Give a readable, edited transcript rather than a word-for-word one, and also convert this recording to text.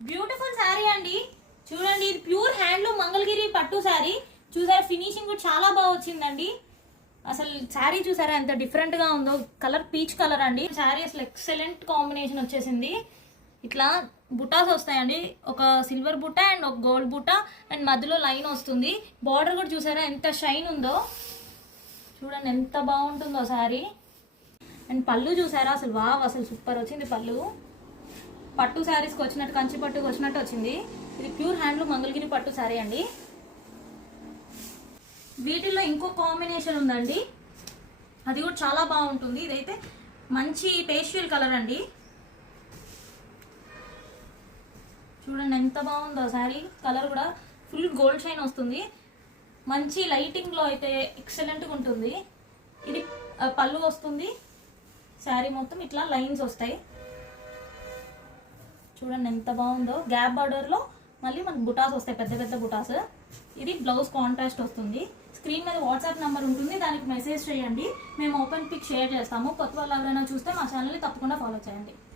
Beautiful sari అండి. చూడండి, ఇది ప్యూర్ హ్యాండ్లూమ్ మంగళగిరి పట్టు శారీ. చూసారా, ఫినిషింగ్ కూడా చాలా బాగా వచ్చిందండి. అసలు శారీ చూసారా ఎంత డిఫరెంట్ గా ఉందో. కలర్ పీచ్ కలర్ అండి. శారీ అసలు ఎక్సలెంట్ కాంబినేషన్ వచ్చేసింది. ఇట్లా బుటాస్ వస్తాయండి, ఒక సిల్వర్ బుట్ట అండ్ ఒక గోల్డ్ బుట్ట అండ్ మధ్యలో లైన్ వస్తుంది. బార్డర్ కూడా చూసారా ఎంత షైన్ ఉందో. చూడండి ఎంత బాగుంటుందో శారీ. అండ్ పళ్ళు చూసారా, అసలు వావ్, అసలు సూపర్ వచ్చింది పళ్ళు. పట్టు శారీస్కి వచ్చినట్టు, కంచి పట్టుకు వచ్చినట్టు వచ్చింది. ఇది ప్యూర్ హ్యాండ్లూమ్ మంగళగిరి పట్టు శారీ అండి. వీటిల్లో ఇంకో కాంబినేషన్ ఉందండి, అది కూడా చాలా బాగుంటుంది. ఇదైతే మంచి పేస్టల్ కలర్ అండి. చూడండి ఎంత బాగుందో శారీ. కలర్ కూడా ఫుల్ గోల్డ్ షైన్ వస్తుంది. మంచి లైటింగ్లో అయితే ఎక్సలెంట్గా ఉంటుంది. ఇది పళ్ళు వస్తుంది. శారీ మొత్తం ఇట్లా లైన్స్ వస్తాయి. చూడండి ఎంత బాగుందో. గ్యాప్ బార్డర్లో మళ్ళీ మనకు బుటాస్ వస్తాయి, పెద్ద పెద్ద బుటాస్. ఇది బ్లౌజ్ కాంట్రాస్ట్ వస్తుంది. స్క్రీన్ మీద వాట్సాప్ నెంబర్ ఉంటుంది, దానికి మెసేజ్ చేయండి. మేము ఓపెన్ పిక్ షేర్ చేస్తాము. కొత్త వాళ్ళు ఎవరైనా చూస్తే మా ఛానల్ని తప్పకుండా ఫాలో చేయండి.